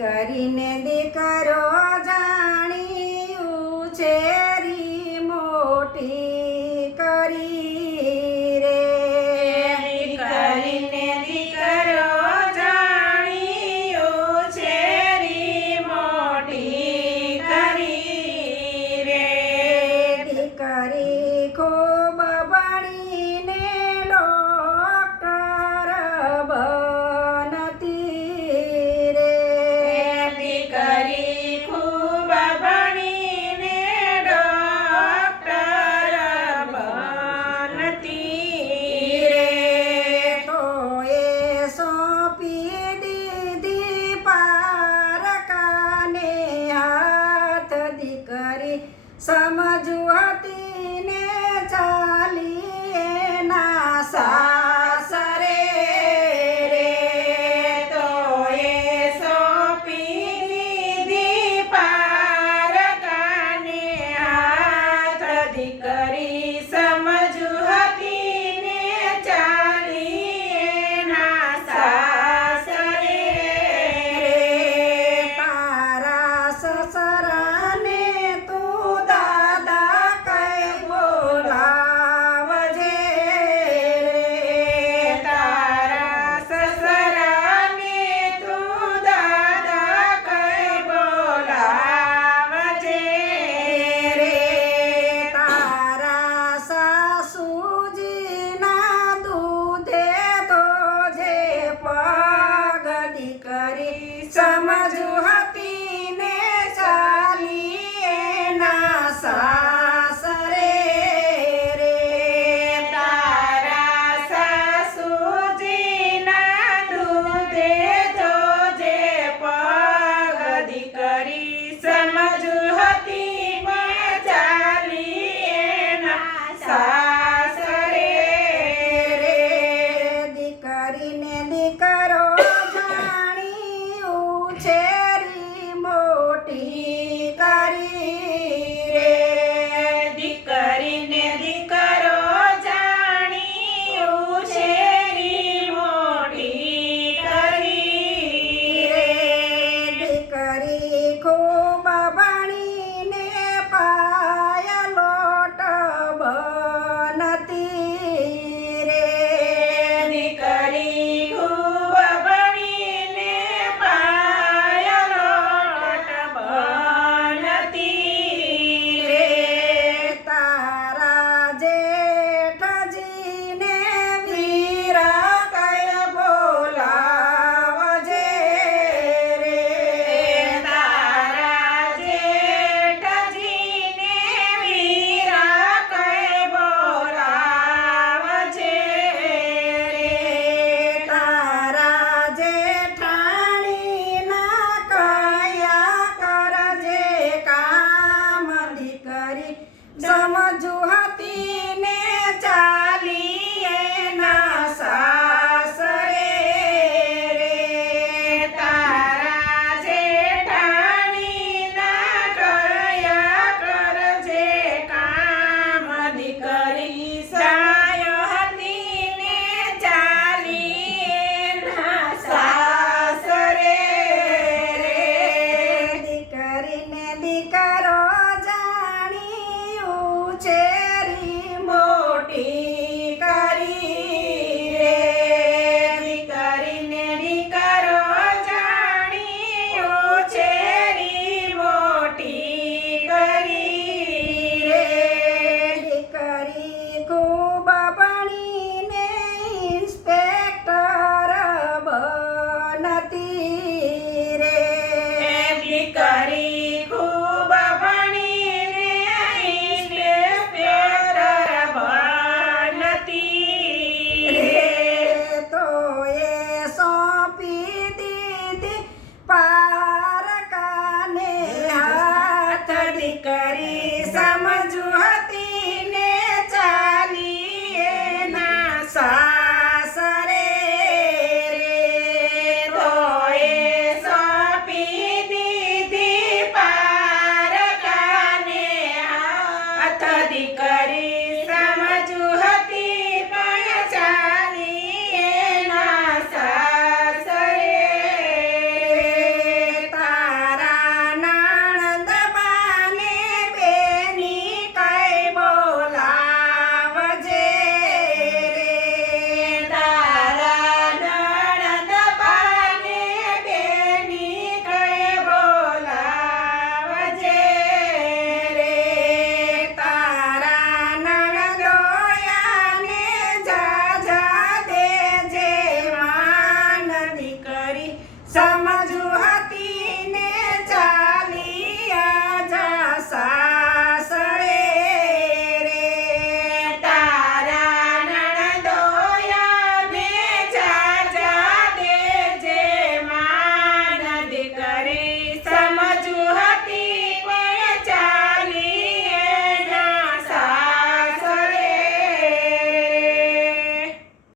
કરીને દીકરો જાણી ઉછેરી મોટી કરી રે કરીને દીકરો જાણી ઉછેરી મોટી કરી રે દીકરી ખૂબ ભણીને ડોક્ટર બનતી રે દીકરી ખૂબ ભણીને ડોક્ટર બનતી રે તો એ સોંપી દીધી પારકાને હાથ દીકરી સમજુ હતી ને ચાલી એના સાસરે રે તો એ સોંપી દીધી પારકાને હાથ દીકરી સમજુ હતી ને ચાલી એના સાસરે રે તારા સસરાને તું દાદા કઈ બોલાવજે રે તારા સસરાને તું દાદા કઈ બોલાવજે રે તારા સાસુજીના દૂધે તો જે પગ દીકરી સમજુ હતી ને ચાલી એના સાસરે રે તારા સાસુજીના દૂધે જોજે પગ દીકરી સમજુ હતી ને ચાલી એના સાસરે રે દીકરીને દીકરો જાણી ઉછેરી